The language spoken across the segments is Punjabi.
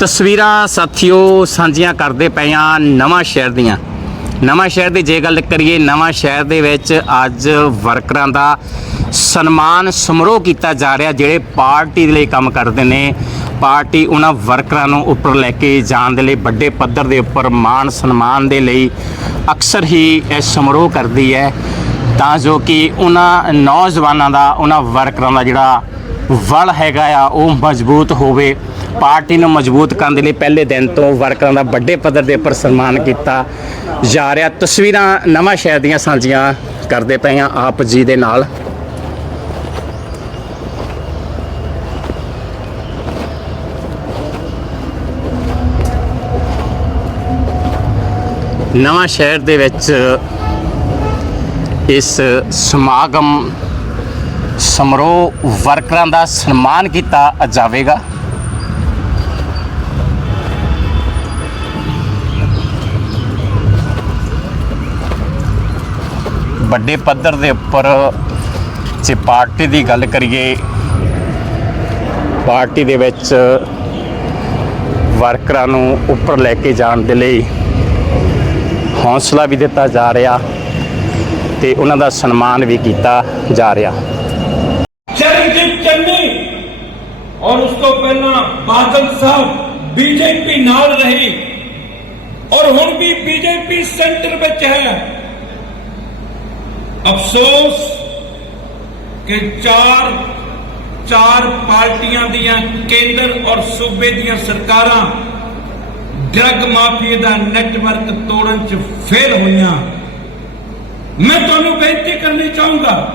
ਤਸਵੀਰਾਂ ਸਾਥੀਓ ਸਾਂਝੀਆਂ ਕਰਦੇ ਪਏ ਆ ਨਵਾਂ ਸ਼ਹਿਰ ਦੀਆਂ। ਨਵਾਂ ਸ਼ਹਿਰ ਦੀ ਜੇ ਗੱਲ ਕਰੀਏ, ਨਵਾਂ ਸ਼ਹਿਰ ਦੇ ਵਿੱਚ ਅੱਜ ਵਰਕਰਾਂ ਦਾ ਸਨਮਾਨ ਸਮਾਰੋਹ ਕੀਤਾ ਜਾ ਰਿਹਾ, ਜਿਹੜੇ ਪਾਰਟੀ ਦੇ ਲਈ ਕੰਮ ਕਰਦੇ ਨੇ। ਪਾਰਟੀ ਉਹਨਾਂ ਵਰਕਰਾਂ ਨੂੰ ਉੱਪਰ ਲੈ ਕੇ ਜਾਣ ਦੇ ਲਈ, ਵੱਡੇ ਪੱਧਰ ਦੇ ਉੱਪਰ ਮਾਣ ਸਨਮਾਨ ਦੇ ਲਈ ਅਕਸਰ ਹੀ ਇਹ ਸਮਾਰੋਹ ਕਰਦੀ ਹੈ। ਤਾਂ ਜੋ ਕਿ ਉਹਨਾਂ ਨੌਜਵਾਨਾਂ ਦਾ, ਉਹਨਾਂ ਵਰਕਰਾਂ ਦਾ ਜਿਹੜਾ ਵਲ ਹੈਗਾ ਆ, ਉਹ ਮਜ਼ਬੂਤ ਹੋਵੇ। ਪਾਰਟੀ ਨੂੰ ਮਜ਼ਬੂਤ ਕਰਨ ਦੇ ਲਈ ਪਹਿਲੇ ਦਿਨ ਤੋਂ ਵਰਕਰਾਂ ਦਾ ਵੱਡੇ ਪੱਧਰ ਦੇ ਉੱਪਰ ਸਨਮਾਨ ਕੀਤਾ ਜਾ ਰਿਹਾ। ਤਸਵੀਰਾਂ ਨਵਾਂ ਸ਼ਹਿਰ ਦੀਆਂ ਸਾਂਝੀਆਂ ਕਰਦੇ ਪਏ ਆ ਆਪ ਜੀ ਦੇ ਨਾਲ। ਨਵਾਂ ਸ਼ਹਿਰ ਦੇ ਵਿੱਚ ਇਸ ਸਮਾਗਮ, ਸਮਾਰੋਹ ਵਰਕਰਾਂ ਦਾ ਸਨਮਾਨ ਕੀਤਾ ਜਾਵੇਗਾ। ਵੱਡੇ ਪੱਧਰ ਦੇ ਉੱਪਰ ਜੇ ਪਾਰਟੀ ਦੀ ਗੱਲ ਕਰੀਏ, ਪਾਰਟੀ ਦੇ ਵਿੱਚ ਵਰਕਰਾਂ ਨੂੰ ਉੱਪਰ ਲੈ ਕੇ ਜਾਣ ਦੇ ਲਈ ਹੌਸਲਾ ਵੀ ਦਿੱਤਾ ਜਾ ਰਿਹਾ ਤੇ ਉਹਨਾਂ ਦਾ ਸਨਮਾਨ ਵੀ ਕੀਤਾ ਜਾ ਰਿਹਾ। ਚਰਨਜੀਤ ਚੰਨੀ ਔਰ ਉਸ ਤੋਂ ਪਹਿਲਾਂ ਬਾਦਲ ਸਾਹਿਬ ਬੀਜੇਪੀ ਨਾਲ ਰਹੀ ਔਰ ਹੁਣ ਵੀ ਬੀਜੇਪੀ ਸੈਂਟਰ ਵਿੱਚ ਹੈ। ਅਫਸੋਸ ਕਿ ਚਾਰ ਚਾਰ ਪਾਰਟੀਆਂ ਦੀਆਂ ਕੇਂਦਰ ਔਰ ਸੂਬੇ ਦੀਆਂ ਸਰਕਾਰਾਂ ਡਰੱਗ ਮਾਫੀਆ ਦਾ ਨੈਟਵਰਕ ਤੋੜਨ 'ਚ ਫੇਲ ਹੋਈਆਂ। ਮੈਂ ਤੁਹਾਨੂੰ ਬੇਨਤੀ ਕਰਨੀ ਚਾਹੂੰਗਾ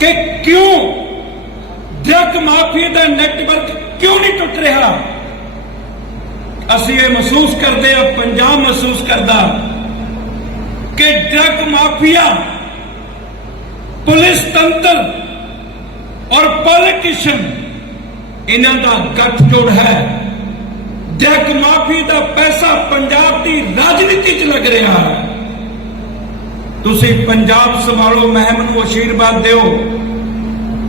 ਕਿ ਕਿਉਂ ਡਰੱਗ ਮਾਫੀਆ ਦਾ ਨੈਟਵਰਕ ਕਿਉਂ ਨਹੀਂ ਟੁੱਟ ਰਿਹਾ? ਅਸੀਂ ਇਹ ਮਹਿਸੂਸ ਕਰਦੇ ਆ ਪੰਜਾਬ ਮਹਿਸੂਸ ਕਰਦਾ ਕਿ ਡਰੱਗ ਮਾਫੀਆ ਪੁਲਿਸ ਤੰਤਰ ਔਰ ਪੋਲੀਟੀਸ਼ੀਅਨ ਇਹਨਾਂ ਦਾ ਗੱਠਜੋੜ ਹੈ। ਡਰੱਗ ਮਾਫ਼ੀ ਦਾ ਪੈਸਾ ਪੰਜਾਬ ਦੀ ਰਾਜਨੀਤੀ 'ਚ ਲੱਗ ਰਿਹਾ ਹੈ। ਤੁਸੀਂ ਪੰਜਾਬ ਸੰਭਾਲੋ ਮਹਿਮ ਨੂੰ ਅਸ਼ੀਰਵਾਦ ਦਿਓ।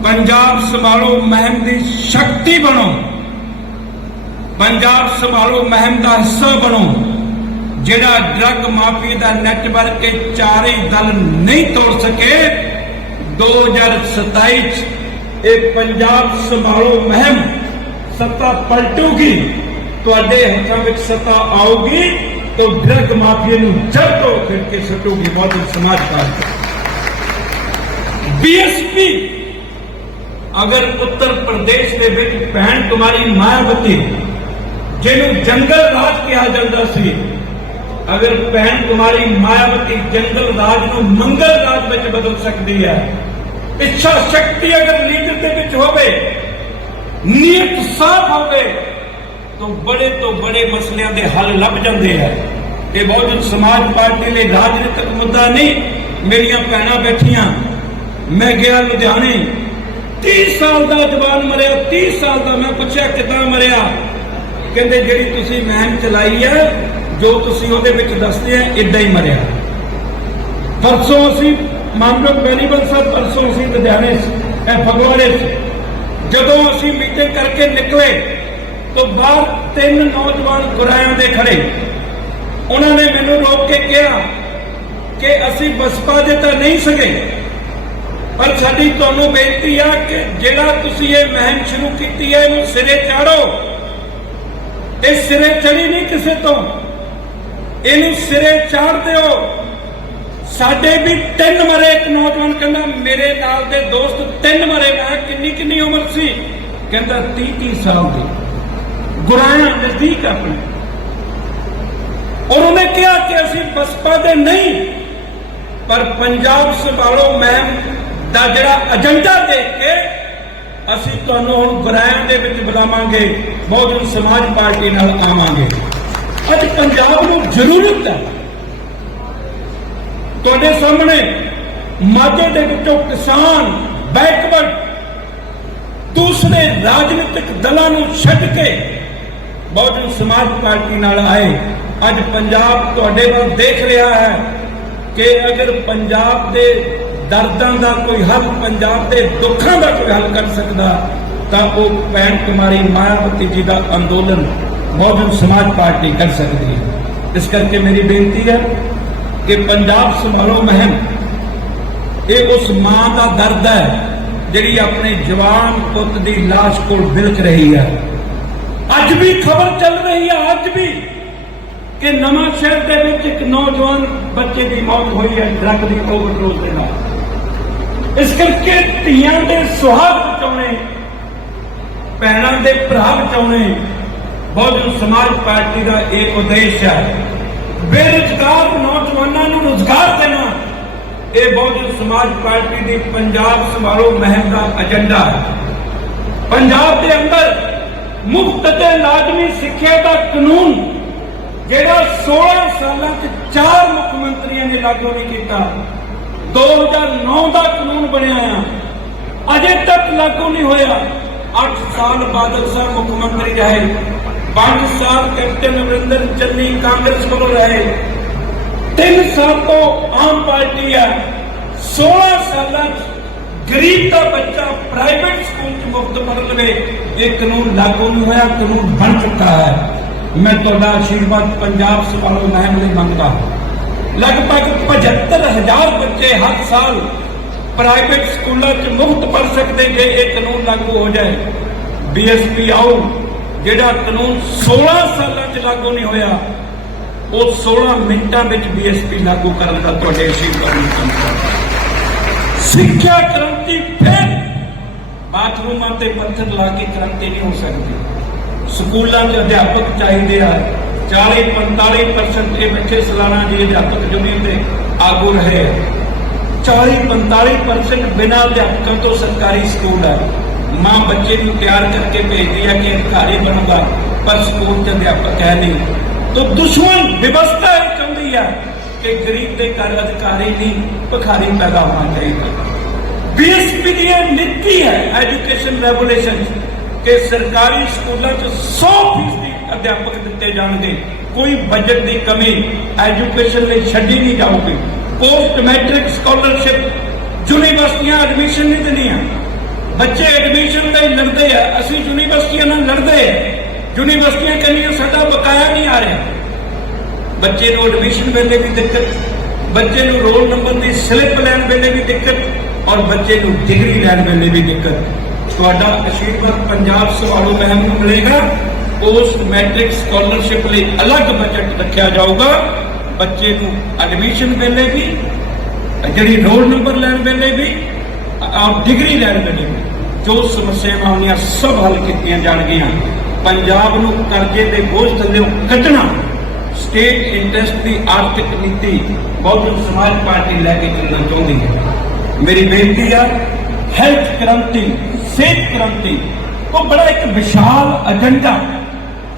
ਪੰਜਾਬ ਸੰਭਾਲੋ ਮਹਿਮ ਦੀ ਸ਼ਕਤੀ ਬਣੋ। ਪੰਜਾਬ ਸੰਭਾਲੋ ਮਹਿਮ ਦਾ ਹਿੱਸਾ ਬਣੋ। ਜਿਹੜਾ ਡਰੱਗ ਮਾਫ਼ੀ ਦਾ ਨੈਟਵਰਕ ਇਹ ਚਾਰੇ ਦਲ ਨਹੀਂ ਤੋੜ ਸਕੇ 2027 ਚ ਇਹ ਪੰਜਾਬ ਸੰਭਾਲੋ ਮਹਿਮ ਸੱਤਾ ਪਲਟੂਗੀ ਤੁਹਾਡੇ ਹੱਥਾਂ ਵਿੱਚ ਸੱਤਾ ਆਊਗੀ ਤਾਂ ਡਰੱਗ ਮਾਫੀਆ ਨੂੰ ਜੜ ਤੋਂ ਫਿਰ ਕੇ ਸਟੂਗੀ ਬਹੁਜਨ ਸਮਾਜ ਪਾਰਟੀ ਬੀਐਸਪੀ ਅਗਰ ਉੱਤਰ ਪ੍ਰਦੇਸ਼ ਦੇ ਵਿੱਚ ਭੈਣ ਕੁਮਾਰੀ ਮਾਇਆਵਤੀ ਜਿਹਨੂੰ ਜੰਗਲ ਰਾਜ ਕਿਹਾ ਜਾਂਦਾ ਸੀ ਅਗਰ ਭੈਣ ਕੁਮਾਰੀ ਮਾਇਆਵਤੀ ਜੰਗਲ ਰਾਜ ਨੂੰ ਮੰਗਲ ਰਾਜ ਵਿੱਚ ਬਦਲ ਸਕਦੀ ਹੈ ਇੱਛਾ ਸ਼ਕਤੀ ਅਗਰ ਲੀਡਰ ਦੇ ਵਿੱਚ ਹੋਵੇ, ਨੀਅਤ ਸਾਫ਼ ਹੋਵੇ, ਤਾਂ ਬੜੇ ਤੋਂ ਬੜੇ ਮਸਲਿਆਂ ਦੇ ਹੱਲ ਲੱਭ ਜਾਂਦੇ ਆ। ਇਹ ਬਹੁਜਨ ਸਮਾਜ ਪਾਰਟੀ ਲਈ ਰਾਜਨੀਤਿਕ ਮੁੱਦਾ ਨਹੀਂ, ਮੇਰੀਆਂ ਭੈਣਾਂ ਬੈਠੀਆਂ, ਮੈਂ ਗਿਆ ਲੁਧਿਆਣੇ 30 ਸਾਲ ਦਾ ਜਵਾਨ ਮਰਿਆ 30 ਸਾਲ ਦਾ ਮੈਂ ਪੁੱਛਿਆ ਕਿਦਾਂ ਮਰਿਆ? ਕਹਿੰਦੇ, ਜਿਹੜੀ ਤੁਸੀਂ ਮਹਿਮ ਚਲਾਈ ਹੈ ਜੋ ਤੁਸੀਂ ਉਹਦੇ ਵਿੱਚ ਦੱਸਦੇ ਆ ਇਦਾਂ ਹੀ ਮਰਿਆ। ਪਰਸੋਂ ਅਸੀਂ ਮਾਨਵ ਬੈਨੀਬਲ ਸਾਹਿਬ, ਪਰਸੋਂ ਅਸੀਂ ਲੁਧਿਆਣੇ ਇਹ ਫਗਵਾੜੇ ਜਦੋਂ ਅਸੀਂ ਮੀਟਿੰਗ ਕਰਕੇ ਨਿਕਲੇ, ਤਾਂ ਬਾਹਰ ਤਿੰਨ ਨੌਜਵਾਨ ਗੁਰਾਇਆਂ ਦੇ ਖੜੇ। ਉਹਨਾਂ ਨੇ ਮੈਨੂੰ ਰੋਕ ਕੇ ਕਿਹਾ ਕਿ ਅਸੀਂ ਬਸਪਾ ਦੇ ਤਾਂ ਨਹੀਂ ਸਕੇ, ਪਰ ਸਾਡੀ ਤੁਹਾਨੂੰ ਬੇਨਤੀ ਆ ਕਿ ਜਿਹੜਾ ਤੁਸੀਂ ਇਹ ਮਹਿਮ ਸ਼ੁਰੂ ਕੀਤੀ ਹੈ, ਇਹਨੂੰ ਸਿਰੇ ਚਾੜੋ। ਇਹ ਸਿਰੇ ਚੜੀ ਨਹੀਂ ਕਿਸੇ ਤੋਂ। ਇਹਨੂੰ ਸਿਰੇ ਚਾੜ ਦਿਓ। ਸਾਡੇ ਵੀ ਤਿੰਨ ਮਰੇ ਇੱਕ ਨੌਜਵਾਨ ਕਹਿੰਦਾ, ਮੇਰੇ ਨਾਲ ਦੇ ਦੋਸਤ ਤਿੰਨ ਮਰੇ ਮੈਂ ਕਿੰਨੀ ਕਿੰਨੀ ਉਮਰ ਸੀ? ਕਹਿੰਦਾ 30 30 ਸਾਲ ਦੀ। ਗੁਰਾਇਆ ਨਜ਼ਦੀਕ ਆਪਣੇ। ਔਰ ਉਹਨੇ ਕਿਹਾ ਕਿ ਅਸੀਂ ਬਸਪਾ ਦੇ ਨਹੀਂ, ਪਰ ਪੰਜਾਬ ਸੰਭਾਲੋ ਮਹਿਮ ਦਾ ਜਿਹੜਾ ਏਜੰਡਾ ਦੇਖ ਕੇ ਅਸੀਂ ਤੁਹਾਨੂੰ ਹੁਣ ਗੁਰਾਇਆ ਦੇ ਵਿੱਚ ਬੁਲਾਵਾਂਗੇ, ਬਹੁਜਨ ਸਮਾਜ ਪਾਰਟੀ ਨਾਲ ਆਵਾਂਗੇ। ਅੱਜ ਪੰਜਾਬ ਨੂੰ ਜ਼ਰੂਰਤ ਹੈ। ਤੁਹਾਡੇ ਸਾਹਮਣੇ ਮਾਝੇ ਦੇ ਵਿੱਚੋਂ ਕਿਸਾਨ ਬੈਕਵਰਡ ਦੂਸਰੇ ਰਾਜਨੀਤਿਕ ਦਲਾਂ ਨੂੰ ਛੱਡ ਕੇ ਬਹੁਜਨ ਸਮਾਜ ਪਾਰਟੀ ਨਾਲ ਆਏ। ਅੱਜ ਪੰਜਾਬ ਤੁਹਾਡੇ ਵੱਲ ਦੇਖ ਰਿਹਾ ਹੈ ਕਿ ਅਗਰ ਪੰਜਾਬ ਦੇ ਦਰਦਾਂ ਦਾ ਕੋਈ ਹੱਲ, ਪੰਜਾਬ ਦੇ ਦੁੱਖਾਂ ਦਾ ਕੋਈ ਹੱਲ ਕਰ ਸਕਦਾ, ਤਾਂ ਉਹ ਭੈਣ ਕੁਮਾਰੀ ਮਾਇਆਵਤੀ ਜੀ ਦਾ ਅੰਦੋਲਨ ਬਹੁਜਨ ਸਮਾਜ ਪਾਰਟੀ ਕਰ ਸਕਦੀ ਹੈ ਇਸ ਕਰਕੇ ਮੇਰੀ ਬੇਨਤੀ ਹੈ ਕਿ ਪੰਜਾਬ ਸਮਾਰੋਹ ਮਹਿਮ ਇਹ ਉਸ ਮਾਂ ਦਾ ਦਰਦ ਹੈ ਜਿਹੜੀ ਆਪਣੇ ਜਵਾਨ ਪੁੱਤ ਦੀ ਲਾਸ਼ ਕੋਲ ਬਿਲਕ ਰਹੀ ਹੈ ਅੱਜ ਵੀ ਖਬਰ ਚੱਲ ਰਹੀ ਹੈ ਅੱਜ ਵੀ ਕਿ ਨਵਾਂ ਸ਼ਹਿਰ ਦੇ ਵਿੱਚ ਇੱਕ ਨੌਜਵਾਨ ਬੱਚੇ ਦੀ ਮੌਤ ਹੋਈ ਹੈ ਡਰੱਗ ਦੀ ਓਵਰਡੋਜ਼ ਦੇ ਨਾਲ ਇਸ ਕਰਕੇ ਧੀਆਂ ਦੇ ਸੁਹਾਗ ਬਚਾਉਣੇ ਭੈਣਾਂ ਦੇ ਭਰਾ ਬਚਾਉਣੇ ਬਹੁਜਨ ਸਮਾਜ ਪਾਰਟੀ ਦਾ ਇਹ ਉਦੇਸ਼ ਹੈ। ਬੇਰੁਜ਼ਗਾਰ ਨੌਜਵਾਨਾਂ ਨੂੰ ਰੁਜ਼ਗਾਰ ਦੇਣਾ, ਇਹ ਬਹੁਜਨ ਸਮਾਜ ਪਾਰਟੀ ਦੀ ਪੰਜਾਬ ਸਮਾਰੋਹ ਮੁਹਿੰਮ ਦਾ ਏਜੰਡਾ ਹੈ। ਪੰਜਾਬ ਦੇ ਅੰਦਰ ਮੁਫਤ ਤੇ ਲਾਜ਼ਮੀ ਸਿੱਖਿਆ ਦਾ ਕਾਨੂੰਨ, ਜਿਹੜਾ 16 ਸਾਲਾਂ 'ਚ ਚਾਰ ਮੁੱਖ ਮੰਤਰੀਆਂ ਨੇ ਲਾਗੂ ਨਹੀਂ ਕੀਤਾ 2009 ਦਾ ਕਾਨੂੰਨ ਬਣਿਆ ਆ। ਅਜੇ ਤੱਕ ਲਾਗੂ ਨਹੀਂ ਹੋਇਆ। 8 ਸਾਲ ਬਾਦਲ ਸਾਹਿਬ ਮੁੱਖ ਮੰਤਰੀ ਰਹੇ। 5 ਸਾਲ ਕੈਪਟਨ ਅਮਰਿੰਦਰ ਚੰਨੀ ਕਾਂਗਰਸ ਵੱਲੋਂ ਰਹੇ 3 ਸਾਲ ਤੋਂ ਆਮ ਪਾਰਟੀ ਆ 16 ਸਾਲਾਂ 'ਚ ਗਰੀਬ ਦਾ ਬੱਚਾ ਪ੍ਰਾਈਵੇਟ ਸਕੂਲ 'ਚ ਮੁਫਤ ਪੜ੍ਹ ਲਵੇ ਇਹ ਕਾਨੂੰਨ ਲਾਗੂ ਨਹੀਂ ਹੋਇਆ ਕਾਨੂੰਨ ਬਣ ਚੁੱਕਾ ਹੈ ਮੈਂ ਤੁਹਾਡਾ ਆਸ਼ੀਰਵਾਦ ਪੰਜਾਬ ਸੰਭਾਲੋ ਮਹਿਮ ਲਈ ਮੰਗਦਾ ਹਾਂ ਲਗਭਗ 75000 ਬੱਚੇ ਹਰ ਸਾਲ ਪ੍ਰਾਈਵੇਟ ਸਕੂਲਾਂ 'ਚ ਮੁਫਤ ਪੜ੍ਹ ਸਕਦੇ ਜੇ ਇਹ ਕਾਨੂੰਨ ਲਾਗੂ ਹੋ ਜਾਏ ਬੀਐਸਪੀ ਆਓ ਜਿਹੜਾ ਕਾਨੂੰਨ 16 ਸਾਲਾਂ 'ਚ ਲਾਗੂ ਨਹੀਂ ਹੋਇਆ, ਉਹ 16 ਮਿੰਟਾਂ ਵਿੱਚ ਬੀਐਸਪੀ ਲਾਗੂ ਕਰਨ ਦਾ ਤੁਹਾਡੇ ਆਸ਼ੀਰਵਾਦ ਨੂੰ ਚਾਹੁੰਦਾ ਸਿੱਖਿਆ ਕ੍ਰਾਂਤੀ ਫਿਰ ਬਾਥਰੂਮਾਂ ਤੇ ਪੱਥਰ ਲਾ ਕੇ ਕ੍ਰਾਂਤੀ ਨਹੀਂ ਹੋ ਸਕਦੀ। ਸਕੂਲਾਂ 'ਚ ਅਧਿਆਪਕ ਚਾਹੀਦੇ ਆ 40 45% ਇਹ ਬੱਚੇ ਸਾਲਾਨਾ ਜੀ ਅਧਿਆਪਕ ਯੂਨੀਅਨ ਦੇ ਆਗੂ ਰਹੇ 40 45% ਬਿਨਾਂ ਅਧਿਆਪਕਾਂ ਤੋਂ ਸਰਕਾਰੀ ਸਕੂਲ ਹੈ ਮਾਂ ਬੱਚੇ ਨੂੰ ਤਿਆਰ ਕਰਕੇ ਭੇਜਦੀ ਹੈ ਕਿ ਅਧਿਕਾਰੀ ਬਣੂਗਾ, ਪਰ ਸਕੂਲ 'ਚ ਅਧਿਆਪਕ ਹੈ ਨਹੀਂ। ਤਾਂ ਦੁਸ਼ਮਣ ਵਿਵਸਥਾ ਇਹ ਚਾਹੁੰਦੀ ਹੈ ਕਿ ਗਰੀਬ ਦੇ ਘਰ ਅਧਿਕਾਰੀ ਨਹੀਂ, ਭਿਖਾਰੀ ਪੈਦਾ ਹੋਣਾ ਚਾਹੀਦਾ। ਬੀਐਸਪੀ ਦੀ ਇਹ ਨੀਤੀ ਹੈ ਐਜੂਕੇਸ਼ਨ ਰੈਗੂਲੇਸ਼ਨ ਕਿ ਸਰਕਾਰੀ ਸਕੂਲਾਂ 'ਚ 100% ਅਧਿਆਪਕ ਦਿੱਤੇ ਜਾਣਗੇ। ਕੋਈ ਬਜਟ ਦੀ ਕਮੀ ਐਜੂਕੇਸ਼ਨ ਲਈ ਛੱਡੀ ਨਹੀਂ ਜਾਊਗੀ। ਪੋਸਟ ਮੈਟ੍ਰਿਕ ਸਕਾਲਰਸ਼ਿਪ ਯੂਨੀਵਰਸਿਟੀਆਂ ਐਡਮਿਸ਼ਨ ਨਹੀਂ ਦਿੰਦੀਆਂ ਬੱਚੇ ਐਡਮਿਸ਼ਨ ਲਈ ਲੜਦੇ ਆ। ਅਸੀਂ ਯੂਨੀਵਰਸਿਟੀਆਂ ਨਾਲ ਲੜਦੇ ਆ। ਯੂਨੀਵਰਸਿਟੀਆਂ ਕਹਿੰਦੀਆਂ ਸਾਡਾ ਬਕਾਇਆ ਨਹੀਂ ਆ ਰਿਹਾ। ਬੱਚੇ ਨੂੰ ਐਡਮਿਸ਼ਨ ਵੇਲੇ ਵੀ ਦਿੱਕਤ, ਬੱਚੇ ਨੂੰ ਰੋਲ ਨੰਬਰ ਦੀ ਸਲਿੱਪ ਲੈਣ ਵੇਲੇ ਵੀ ਦਿੱਕਤ ਔਰ ਬੱਚੇ ਨੂੰ ਡਿਗਰੀ ਲੈਣ ਵੇਲੇ ਵੀ ਦਿੱਕਤ। ਤੁਹਾਡਾ ਆਸ਼ੀਰਵਾਦ ਪੰਜਾਬ ਸਵਾਲੋ ਮਹਿਮ ਨੂੰ ਮਿਲੇਗਾ। ਉਸ ਮੈਟ੍ਰਿਕ ਸਕਾਲਰਸ਼ਿਪ ਲਈ ਅਲੱਗ ਬਜਟ ਰੱਖਿਆ ਜਾਊਗਾ। ਬੱਚੇ ਨੂੰ ਐਡਮਿਸ਼ਨ ਵੇਲੇ ਵੀ, ਜਿਹੜੀ ਰੋਲ ਨੰਬਰ ਲੈਣ ਵੇਲੇ ਵੀ ਡਿਗਰੀ ਲੈਣ ਵੇਲੇ ਵੀ। ਜੋ ਸਮੱਸਿਆਵਾਂ ਆਉਂਦੀਆਂ ਸਭ ਹੱਲ ਕੀਤੀਆਂ ਜਾਣਗੀਆਂ। ਪੰਜਾਬ ਨੂੰ ਕਰਜ਼ੇ ਦੇ ਬੋਝ ਥੱਲੇੋਂ ਕੱਢਣਾ ਸਟੇਟ ਇੰਟਰਸਟ ਦੀ ਆਰਥਿਕ ਨੀਤੀ ਬਹੁਜਨ ਸਮਾਜ ਪਾਰਟੀ ਲੈ ਕੇ ਚੱਲਣਾ ਚਾਹੁੰਦੀ ਹੈ। ਮੇਰੀ ਬੇਨਤੀ ਆ ਹੈਲਥ ਕ੍ਰਾਂਤੀ, ਸਿਹਤ ਕ੍ਰਾਂਤੀ, ਉਹ ਬੜਾ ਇੱਕ ਵਿਸ਼ਾਲ ਏਜੰਡਾ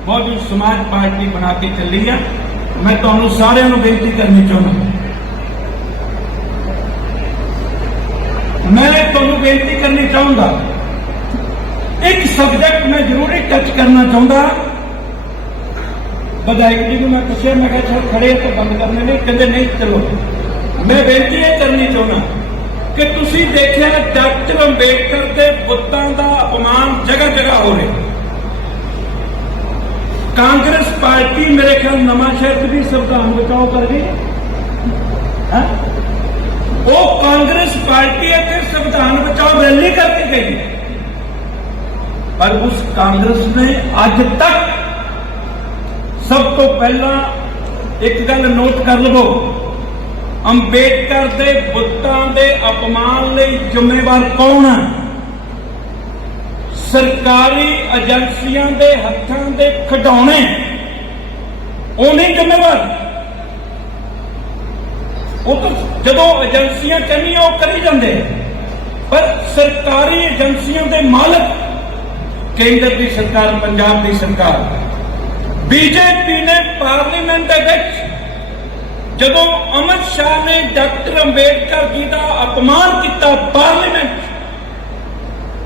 ਬਹੁਜਨ ਸਮਾਜ ਪਾਰਟੀ ਬਣਾ ਕੇ ਚੱਲੀ ਆ। ਮੈਂ ਤੁਹਾਨੂੰ ਸਾਰਿਆਂ ਨੂੰ ਬੇਨਤੀ ਕਰਨੀ ਚਾਹੁੰਦਾ। ਮੈਂ ਤੁਹਾਨੂੰ ਬੇਨਤੀ ਕਰਨੀ ਚਾਹੁੰਦਾ ਇੱਕ ਸਬਜੈਕਟ ਮੈਂ ਜ਼ਰੂਰੀ ਟੱਚ ਕਰਨਾ ਚਾਹੁੰਦਾ ਵਿਧਾਇਕ ਜੀ ਨੂੰ ਮੈਂ ਪੁੱਛਿਆ ਮੈਂ ਕਿਹਾ ਚਲੋ ਖੜੇ ਹੋ ਤਾਂ ਬੰਦ ਕਰਨੇ ਨੇ ਕਹਿੰਦੇ ਨਹੀਂ ਚਲੋ ਮੈਂ ਬੇਨਤੀ ਇਹ ਕਰਨੀ ਚਾਹੁੰਦਾ ਕਿ ਤੁਸੀਂ ਦੇਖਿਆ ਡਾਕਟਰ ਅੰਬੇਡਕਰ ਦੇ ਬੁੱਤਾਂ ਦਾ ਅਪਮਾਨ ਜਗ੍ਹਾ ਜਗ੍ਹਾ ਹੋ ਰਿਹਾ ਕਾਂਗਰਸ ਪਾਰਟੀ ਮੇਰੇ ਖਿਆਲ ਨਵਾਂ ਸ਼ਹਿਰ 'ਚ ਵੀ ਸੰਵਿਧਾਨ ਬਚਾਓ ਕਰ ਗਈ ਹੈ ਉਹ ਕਾਂਗਰਸ ਪਾਰਟੀ ਅਤੇ ਸੰਵਿਧਾਨ ਬਚਾਓ ਰੈਲੀ ਕਰਕੇ ਗਈ। ਪਰ ਉਸ ਕਾਂਗਰਸ ਨੇ ਅੱਜ ਤੱਕ ਸਭ ਤੋਂ ਪਹਿਲਾਂ ਇੱਕ ਗੱਲ ਨੋਟ ਕਰ ਲਵੋ। ਅੰਬੇਡਕਰ ਦੇ ਬੁੱਤਾਂ ਦੇ ਅਪਮਾਨ ਲਈ ਜ਼ਿੰਮੇਵਾਰ ਕੌਣ ਹੈ? ਸਰਕਾਰੀ ਏਜੰਸੀਆਂ ਦੇ ਹੱਥਾਂ ਦੇ ਖਿਡੌਣੇ। ਉਹ ਨਹੀਂ ਜ਼ਿੰਮੇਵਾਰ। ਉਹ ਜਦੋਂ ਏਜੰਸੀਆਂ ਕਹਿੰਦੀਆਂ ਉਹ ਕਰੀ ਜਾਂਦੇ। ਪਰ ਸਰਕਾਰੀ ਏਜੰਸੀਆਂ ਦੇ ਮਾਲਕ ਕੇਂਦਰ ਦੀ ਸਰਕਾਰ, ਪੰਜਾਬ ਦੀ ਸਰਕਾਰ, ਬੀਜੇਪੀ ਨੇ ਪਾਰਲੀਮੈਂਟ ਦੇ ਵਿੱਚ ਜਦੋਂ ਅਮਿਤ ਸ਼ਾਹ ਨੇ ਡਾਕਟਰ ਅੰਬੇਡਕਰ ਜੀ ਦਾ ਅਪਮਾਨ ਕੀਤਾ ਪਾਰਲੀਮੈਂਟ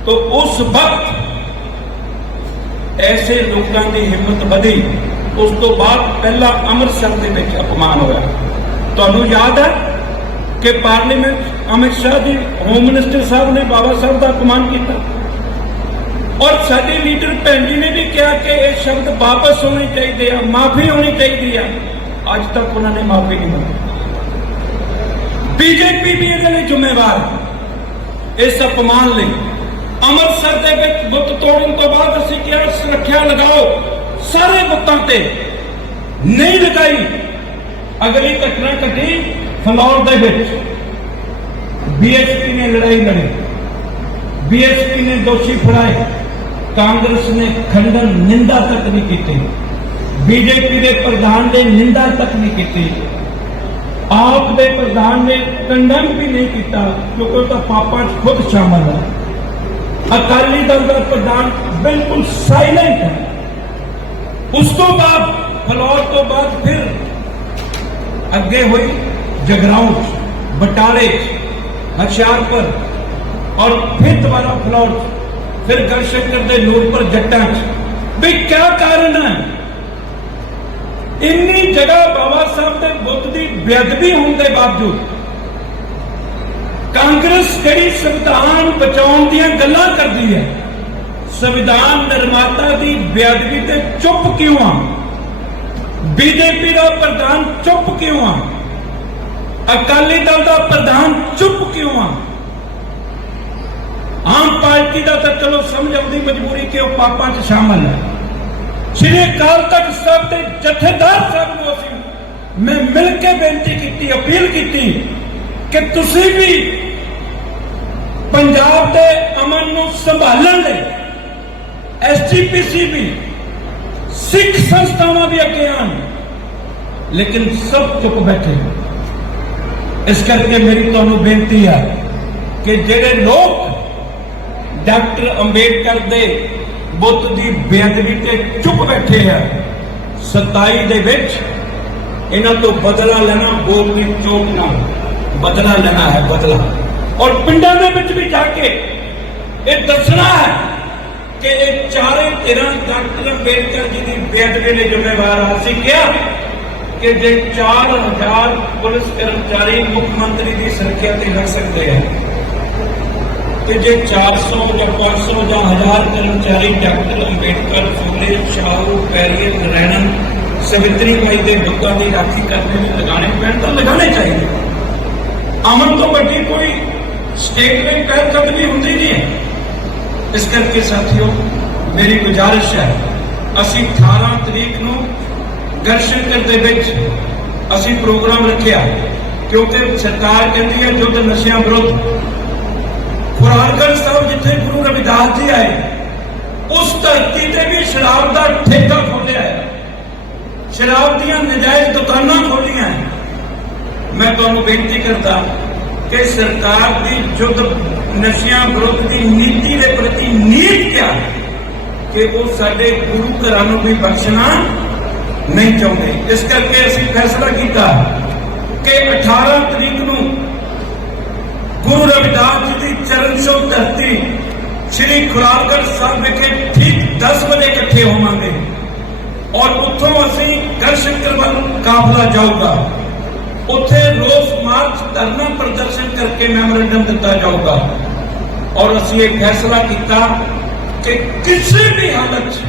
ਤਾਂ ਉਸ ਵਕਤ ਐਸੇ ਲੋਕਾਂ ਦੀ ਹਿੰਮਤ ਵਧੀ। ਉਸ ਤੋਂ ਬਾਅਦ ਪਹਿਲਾ ਅੰਮ੍ਰਿਤਸਰ ਦੇ ਵਿੱਚ ਅਪਮਾਨ ਹੋਇਆ। ਤੁਹਾਨੂੰ ਯਾਦ ਹੈ ਕਿ parliament Amit Shah ji home minister ਸਾਹਿਬ ਨੇ ਬਾਬਾ ਸਾਹਿਬ ਦਾ ਅਪਮਾਨ ਕੀਤਾ? ਔਰ ਸਾਡੇ ਲੀਡਰ ਭੈਣ ਜੀ ਨੇ ਵੀ ਕਿਹਾ ਕਿ ਇਹ ਸ਼ਬਦ ਵਾਪਸ ਹੋਣੇ ਚਾਹੀਦੇ ਆ, ਮਾਫੀ ਹੋਣੀ ਚਾਹੀਦੀ ਆ। ਅੱਜ ਤੱਕ ਉਹਨਾਂ ਨੇ ਮਾਫੀ ਨਹੀਂ ਮੰਗੀ। ਬੀਜੇਪੀ ਵੀ ਇਹਦੇ ਲਈ ਜ਼ਿੰਮੇਵਾਰ। ਇਸ ਅਪਮਾਨ ਲਈ ਅੰਮ੍ਰਿਤਸਰ ਦੇ ਵਿੱਚ ਬੁੱਤ ਤੋੜਨ ਤੋਂ ਬਾਅਦ ਅਸੀਂ ਕਿਹਾ, ਸੁਰੱਖਿਆ ਲਗਾਓ। ਸਾਰੇ ਬੁੱਤਾਂ ਤੇ ਨਹੀਂ ਲਗਾਈ। ਅਗਲੀ ਘਟਨਾ ਘਟੀ ਫਲੌਰ ਦੇ ਵਿੱਚ। ਬੀਐਸਪੀ ਨੇ ਲੜਾਈ ਲੜੀ। ਬੀਐਸਪੀ ਨੇ ਦੋਸ਼ੀ ਫੜਾਏ। ਕਾਂਗਰਸ ਨੇ ਖੰਡਨ ਨਿੰਦਾ ਤੱਕ ਨਹੀਂ ਕੀਤੀ। ਬੀਜੇਪੀ ਦੇ ਪ੍ਰਧਾਨ ਨੇ ਨਿੰਦਾ ਤੱਕ ਨਹੀਂ ਕੀਤੀ। ਆਪ ਦੇ ਪ੍ਰਧਾਨ ਨੇ ਕੰਡਮ ਵੀ ਨਹੀਂ ਕੀਤਾ, ਕਿਉਂਕਿ ਉਹ ਤਾਂ ਪਾਪਾਂ 'ਚ ਖੁਦ ਸ਼ਾਮਲ ਹੈ। ਅਕਾਲੀ ਦਲ ਦਾ ਪ੍ਰਧਾਨ ਬਿਲਕੁਲ ਸਾਇਲੈਂਟ ਹੈ। ਉਸ ਤੋਂ ਬਾਅਦ ਫਲੌਰ ਤੋਂ ਬਾਅਦ ਫਿਰ ਅੱਗੇ ਹੋਈ ਜਗਰਾਉਂ 'ਚ, ਬਟਾਲੇ 'ਚ, ਹੁਸ਼ਿਆਰਪੁਰ ਔਰ ਫਿਰ ਦੁਬਾਰਾ ਫਲੌਰ ਫਿਰ ਗੜਸ਼ੰਕਰ ਦੇ ਨੂਰਪੁਰ ਜੱਟਾਂ 'ਚ। ਵੀ ਕਿਆ ਕਾਰਨ ਹੈ? ਇੰਨੀ ਜਗ੍ਹਾ ਬਾਬਾ ਸਾਹਿਬ ਦੇ ਬੁੱਤ ਦੀ ਬੇਅਦਬੀ ਹੋਣ ਦੇ ਬਾਵਜੂਦ ਕਾਂਗਰਸ ਜਿਹੜੀ ਸੰਵਿਧਾਨ ਬਚਾਉਣ ਦੀਆਂ ਗੱਲਾਂ ਕਰਦੀ ਹੈ ਸੰਵਿਧਾਨ ਨਿਰਮਾਤਾ ਦੀ ਬੇਅਦਬੀ ਤੇ ਚੁੱਪ ਕਿਉਂ ਆ? ਬੀਜੇਪੀ ਦਾ ਪ੍ਰਧਾਨ ਚੁੱਪ ਕਿਉਂ ਆ? ਅਕਾਲੀ ਦਲ ਦਾ ਪ੍ਰਧਾਨ ਚੁੱਪ ਕਿਉਂ ਆ? ਆਮ ਪਾਰਟੀ ਦਾ ਤਾਂ ਚਲੋ ਸਮਝ ਆਉਂਦੀ, ਮਜਬੂਰੀ ਕਿ ਉਹ ਪਾਪਾਂ 'ਚ ਸ਼ਾਮਲ ਹੈ। ਸ਼੍ਰੀ ਅਕਾਲ ਤਖਤ ਸਾਹਿਬ ਦੇ ਜਥੇਦਾਰ ਸਾਹਿਬ ਨੂੰ ਅਸੀਂ ਮੈਂ ਮਿਲ ਕੇ ਬੇਨਤੀ ਕੀਤੀ, ਅਪੀਲ ਕੀਤੀ ਕਿ ਤੁਸੀਂ ਵੀ ਪੰਜਾਬ ਦੇ ਅਮਨ ਨੂੰ ਸੰਭਾਲਣ ਲਈ ਐਸਜੀਪੀਸੀ ਵੀ ਸਿੱਖ ਸੰਸਥਾਵਾਂ ਵੀ ਅੱਗੇ ਆਉਣ ਲੇਕਿਨ ਸਭ ਚੁੱਪ ਬੈਠੇ ਇਸ ਕਰਕੇ ਮੇਰੀ ਤੁਹਾਨੂੰ ਬੇਨਤੀ ਹੈ ਕਿ ਜਿਹੜੇ ਲੋਕ ਡਾਕਟਰ ਅੰਬੇਡਕਰ ਦੇ ਬੁੱਤ ਦੀ ਬੇਅਦਬੀ ਤੇ ਚੁੱਪ ਬੈਠੇ ਆ 27 ਦੇ ਵਿੱਚ ਇਹਨਾਂ ਤੋਂ ਬਦਲਾ ਲੈਣਾ ਬੋਲ ਨਹੀਂ ਚੋਕਣਾ ਬਦਲਾ ਲੈਣਾ ਹੈ ਬਦਲਾ ਔਰ ਪਿੰਡਾਂ ਦੇ ਵਿੱਚ ਵੀ ਜਾ ਕੇ ਇਹ ਦੱਸਣਾ ਹੈ ਕਿ ਇਹ ਚਾਰੇ ਧਿਰਾਂ ਡਾਕਟਰ ਅੰਬੇਡਕਰ ਜੀ ਦੀ ਬੇਅਦਬੀ ਲਈ ਜ਼ਿੰਮੇਵਾਰ ਆ। ਅਸੀਂ ਕਿਹਾ ਕਿ ਜੇ 4000 ਪੁਲਿਸ ਕਰਮਚਾਰੀ ਮੁੱਖ ਮੰਤਰੀ ਦੀ ਸੁਰੱਖਿਆ ਤੇ ਲੱਗ ਸਕਦੇ ਆ, ਤੇ ਜੇ 400 ਜਾਂ 500 ਜਾਂ 1000 ਕਰਮਚਾਰੀ ਡਾਕਟਰ ਅੰਬੇਡਕਰ, ਫੁੱਲੇ, ਸ਼ਾਹੂ ਪੈਰੀਅਰ ਨਰੈਣਨ ਸਵਿਤਰੀ ਬਾਈ ਦੇ ਬੁੱਤਾਂ ਦੀ ਰਾਖੀ ਕਰਨੇ ਵਿੱਚ ਲਗਾਣੇ ਪੈਣ ਤਾਂ ਲਗਾਣੇ ਚਾਹੀਦੇ। ਅਮਨ ਤੋਂ ਵੱਡੀ ਕੋਈ ਸਟੇਟਮੈਂਟ ਪਹਿਲ ਕਦਮੀ ਹੁੰਦੀ ਨਹੀਂ ਹੈ। ਇਸ ਕਰਕੇ ਸਾਥੀਓ, ਮੇਰੀ ਗੁਜ਼ਾਰਿਸ਼ ਹੈ, ਅਸੀਂ 18 ਤਰੀਕ ਨੂੰ ਗਰਸ਼ੰਕਰ ਦੇ ਵਿੱਚ ਅਸੀਂ ਪ੍ਰੋਗਰਾਮ ਰੱਖਿਆ, ਕਿਉਂਕਿ ਸਰਕਾਰ ਕਹਿੰਦੀ ਹੈ ਯੁੱਧ ਨਸ਼ਿਆਂ ਵਿਰੁੱਧ। ਖੁਰਾਰਗੜ ਸਾਹਿਬ ਜਿੱਥੇ ਗੁਰੂ ਰਵਿਦਾਸ ਜੀ ਆਏ, ਉਸ ਧਰਤੀ ਤੇ ਵੀ ਸ਼ਰਾਬ ਦਾ ਠੇਕਾ ਖੋਲਿਆ ਹੈ। ਸ਼ਰਾਬ ਦੀਆਂ ਨਜਾਇਜ਼ ਦੁਕਾਨਾਂ ਖੋਲੀਆਂ ਹੈ। ਮੈਂ ਤੁਹਾਨੂੰ ਬੇਨਤੀ ਕਰਦਾ ਕਿ ਸਰਕਾਰ ਦੀ ਯੁੱਧ ਨਸ਼ਿਆਂ ਵਿਰੁੱਧ ਦੀ ਨੀਤੀ ਦੇ ਪ੍ਰਤੀ ਨੀਤ ਕਿਆ ਕਿ ਉਹ ਸਾਡੇ ਗੁਰੂ ਘਰਾਂ ਨੂੰ ਵੀ ਬਖਸ਼ਣਾ ਨਹੀਂ ਚਾਹੁੰਦੇ। ਇਸ ਕਰਕੇ ਅਸੀਂ ਫੈਸਲਾ ਕੀਤਾ ਕਿ 18 ਤਰੀਕ ਨੂੰ ਗੁਰੂ ਰਵਿਦਾਸ ਜੀ ਦੀ ਚਰਨ ਛੋਹ ਧਰਤੀ ਸ੍ਰੀ ਖੁਰਾਲਗੜ੍ਹ ਸਾਹਿਬ ਵਿਖੇ ਠੀਕ 10 ਵਜੇ ਇਕੱਠੇ ਹੋਵਾਂਗੇ। ਔਰ ਉੱਥੋਂ ਅਸੀਂ ਗੜਸ਼ੰਕਰ ਵੱਲ ਕਾਫਲਾ ਜਾਊਗਾ। ਉੱਥੇ ਰੋਸ ਮਾਰਚ ਧਰਨਾ ਪ੍ਰਦਰਸ਼ਨ ਕਰਕੇ ਮੈਮੋਰੰਡਮ ਦਿੱਤਾ ਜਾਊਗਾ। ਔਰ ਅਸੀਂ ਇਹ ਫੈਸਲਾ ਕੀਤਾ ਕਿ ਕਿਸੇ ਵੀ ਹਾਲਤ 'ਚ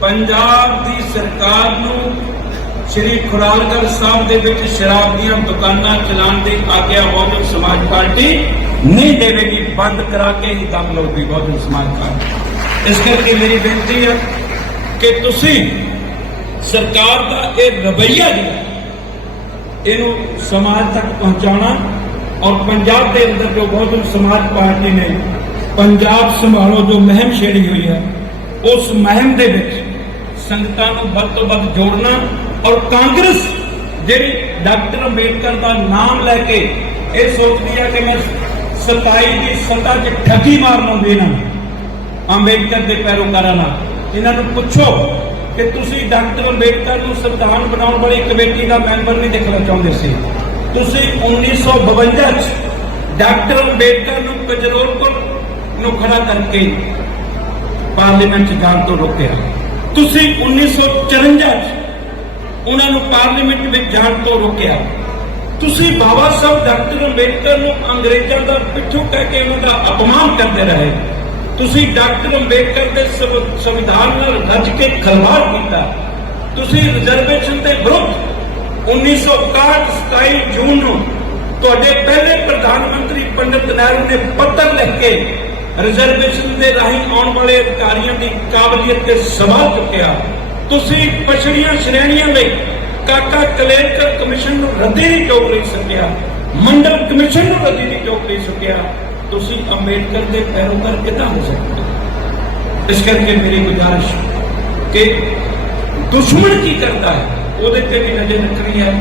ਪੰਜਾਬ ਦੀ ਸਰਕਾਰ ਨੂੰ ਸ੍ਰੀ ਖੁਰਾਲਗੜ੍ਹ ਸਾਹਿਬ ਦੇ ਵਿੱਚ ਸ਼ਰਾਬ ਦੀਆਂ ਦੁਕਾਨਾਂ ਚਲਾਉਣ ਦੀ ਆਗਿਆ ਬਹੁਜਨ ਸਮਾਜ ਪਾਰਟੀ ਨਹੀਂ ਦੇਵੇਗੀ। ਬੰਦ ਕਰਾ ਕੇ ਹੀ ਦਮ ਲਊਗੀ ਬਹੁਜਨ ਸਮਾਜ ਪਾਰਟੀ। ਇਸ ਕਰਕੇ ਮੇਰੀ ਬੇਨਤੀ ਹੈ ਕਿ ਤੁਸੀਂ ਸਰਕਾਰ ਦਾ ਇਹ ਰਵੱਈਆ ਜਿਹੜਾ ਇਹਨੂੰ ਸਮਾਜ ਤੱਕ ਪਹੁੰਚਾਉਣਾ ਔਰ ਪੰਜਾਬ ਦੇ ਅੰਦਰ ਜੋ ਬਹੁਜਨ ਸਮਾਜ ਪਾਰਟੀ ਨੇ ਪੰਜਾਬ ਸੰਭਾਲੋ ਜੋ ਮਹਿਮ ਛੇੜੀ ਹੋਈ ਹੈ, ਉਸ ਮਹਿਮ ਦੇ ਵਿੱਚ ਸੰਗਤਾਂ ਨੂੰ ਵੱਧ ਤੋਂ ਵੱਧ ਜੋੜਨਾ ਔਰ ਕਾਂਗਰਸ ਜਿਹੜੀ ਡਾਕਟਰ ਅੰਬੇਡਕਰ ਦਾ ਨਾਮ ਲੈ ਕੇ ਇਹ ਸੋਚਦੀ ਹੈ ਕਿ ਮੈਂ 27 ਦੀ ਸੱਤਾ 'ਚ ਠੱਗੀ ਮਾਰ ਲਾਉਂਦੀ ਨਾ, ਅੰਬੇਡਕਰ ਦੇ ਪੈਰੋਕਾਰਾਂ ਨਾਲ। ਇਹਨਾਂ ਨੂੰ ਪੁੱਛੋ ਕਿ ਤੁਸੀਂ ਡਾਕਟਰ ਅੰਬੇਡਕਰ ਨੂੰ ਸੰਵਿਧਾਨ ਬਣਾਉਣ ਵਾਲੀ ਕਮੇਟੀ ਦਾ ਮੈਂਬਰ ਨਹੀਂ ਦੇਖਣਾ ਚਾਹੁੰਦੇ ਸੀ। ਤੁਸੀਂ 1952 ਚ ਡਾਕਟਰ ਅੰਬੇਡਕਰ ਨੂੰ ਕਜਰੋਲਪੁਰ ਨੂੰ ਖੜਾ ਕਰਕੇ ਪਾਰਲੀਮੈਂਟ 'ਚ ਜਾਣ ਤੋਂ ਰੋਕਿਆ। ਤੁਸੀਂ 1954 ਚ ਉਹਨਾਂ ਨੂੰ ਪਾਰਲੀਮੈਂਟ ਵਿੱਚ ਜਾਣ ਤੋਂ ਰੋਕਿਆ। ਤੁਸੀਂ ਬਾਬਾ ਸਾਹਿਬ ਡਾਕਟਰ ਅੰਬੇਡਕਰ ਨੂੰ ਅੰਗਰੇਜ਼ਾਂ ਦਾ ਪਿੱਠੂ ਕਹਿ ਕੇ ਉਹਨਾਂ ਦਾ ਅਪਮਾਨ ਕਰਦੇ ਰਹੇ। ਤੁਸੀਂ ਡਾਕਟਰ ਅੰਬੇਡਕਰ ਦੇ ਸੰਵਿਧਾਨ ਨਾਲ ਰੱਜ ਕੇ ਖਲਵਾੜ ਕੀਤਾ। ਤੁਸੀਂ ਰਿਜ਼ਰਵੇਸ਼ਨ ਦੇ ਵਿਰੁੱਧ 1961 27 ਜੂਨ ਨੂੰ ਤੁਹਾਡੇ ਪਹਿਲੇ ਪ੍ਰਧਾਨ ਮੰਤਰੀ ਪੰਡਿਤ ਨਹਿਰੂ ਨੇ ਪੱਤਰ ਲਿਖ ਕੇ ਰਿਜ਼ਰਵੇਸ਼ਨ ਦੇ ਰਾਹੀਂ ਆਉਣ ਵਾਲੇ ਅਧਿਕਾਰੀਆਂ ਦੀ ਕਾਬਲੀਅਤ ਤੇ ਸਵਾਲ ਚੁੱਕਿਆ। ਤੁਸੀਂ ਪਛੜੀਆਂ ਸ਼੍ਰੇਣੀਆਂ ਲਈ ਕਾਕਾ ਕਲੇਰਕਰ ਕਮਿਸ਼ਨ ਨੂੰ ਰੱਦੀ ਨਹੀਂ ਚੋਕ ਨਹੀਂ ਸਕਿਆ ਮੰਡਲ ਕਮਿਸ਼ਨ ਨੂੰ ਰੱਦੀ ਨਹੀਂ ਚੋਕ ਲਈ ਸਕਿਆ ਤੁਸੀਂ ਅੰਬੇਡਕਰ ਦੇ ਪੈਰੋਕਾਰ ਕਿੱਦਾਂ ਹੋ ਸਕਦੇ ਇਸ ਕਰਕੇ ਮੇਰੀ ਗੁਜ਼ਾਰਿਸ਼ ਕਿ ਦੁਸ਼ਮਣ ਕੀ ਕਰਦਾ ਹੈ, ਉਹਦੇ ਤੇ ਵੀ ਨਜ਼ਰ ਰੱਖਣੀ ਹੈ।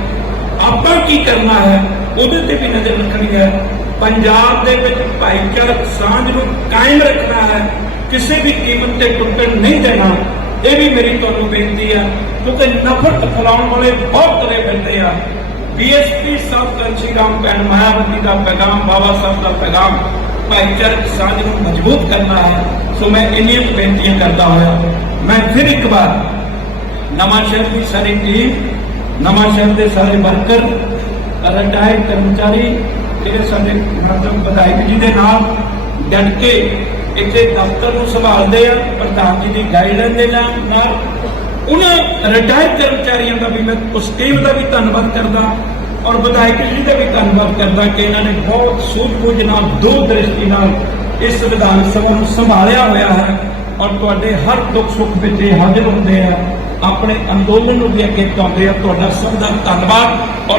ਆਪਾਂ ਕੀ ਕਰਨਾ ਹੈ, ਉਹਦੇ ਤੇ ਵੀ ਨਜ਼ਰ ਰੱਖਣੀ ਹੈ। ਪੰਜਾਬ ਦੇ ਵਿੱਚ ਭਾਈਚਾਰਕ ਸਾਂਝ ਨੂੰ ਕਾਇਮ ਰੱਖਣਾ ਹੈ। ਕਿਸੇ ਵੀ ਕੀਮਤ ਤੇ ਟੁੱਟਣ ਨਹੀਂ ਦੇਣਾ। ਇਹ ਵੀ ਮੇਰੀ ਤੁਹਾਨੂੰ ਬੇਨਤੀ ਹੈ ਕਿਉਂਕਿ ਨਫ਼ਰਤ ਫੈਲਾਉਣ ਵਾਲੇ ਬਹੁਤ ਤਰੇ ਫਿਰਦੇ ਆ। ਬੀਐਸਪੀ ਸਾਹਿਬ ਕੰਚੀ ਰਾਮ ਭੈਣ ਮਾਇਆਵਤੀ ਦਾ ਪੈਗਾਮ, ਬਾਬਾ ਸਾਹਿਬ ਦਾ ਪੈਗਾਮ ਭਾਈਚਾਰਕ ਸਾਂਝ ਨੂੰ ਮਜ਼ਬੂਤ ਕਰਨਾ ਹੈ। ਸੋ ਮੈਂ ਇੰਨੀਆਂ ਬੇਨਤੀਆਂ ਕਰਦਾ ਹੋਇਆ, ਮੈਂ ਫਿਰ ਇੱਕ ਵਾਰ ਨਵਾਂ ਸ਼ਹਿਰ ਦੀ ਸਾਰੀ ਟੀਮ ਨਵਾਂ ਸ਼ਹਿਰ ਦੇ ਸਾਰੇ ਵਰਕਰ ਰਿਟਾਇਰਡ ਕਰਮਚਾਰੀ, ਜਿਹੜੇ ਸਾਡੇ ਮਹੱਤਵ ਵਿਧਾਇਕ ਜੀ ਦੇ ਨਾਲ ਡਟ ਕੇ ਇੱਥੇ ਦਫ਼ਤਰ ਨੂੰ ਸੰਭਾਲਦੇ ਆ, ਪ੍ਰਧਾਨ ਜੀ ਦੀ ਗਾਈਡਲਾਈਨ ਦੇ ਨਾਲ ਉਹਨਾਂ ਰਿਟਾਇਰ ਕਰਮਚਾਰੀਆਂ ਦਾ ਵੀ ਮੈਂ ਉਸ ਟੀਮ ਦਾ ਵੀ ਧੰਨਵਾਦ ਕਰਦਾ ਔਰ ਵਿਧਾਇਕ ਜੀ ਦਾ ਵੀ ਧੰਨਵਾਦ ਕਰਦਾ ਕਿ ਇਹਨਾਂ ਨੇ ਬਹੁਤ ਸੂਝ-ਬੂਝ ਨਾਲ ਦੂਰਦ੍ਰਿਸ਼ਟੀ ਨਾਲ ਇਸ ਵਿਧਾਨ ਸਭਾ ਨੂੰ ਸੰਭਾਲਿਆ ਹੋਇਆ ਹੈ ਔਰ ਤੁਹਾਡੇ ਹਰ ਦੁੱਖ ਸੁੱਖ ਵਿੱਚ ਹਾਜ਼ਰ ਹੁੰਦੇ ਆ। ਆਪਣੇ ਅੰਦੋਲਨ ਨੂੰ ਵੀ ਅੱਗੇ ਚਾਹੁੰਦੇ ਆ। ਤੁਹਾਡਾ ਸਭ ਦਾ ਧੰਨਵਾਦ ਔਰ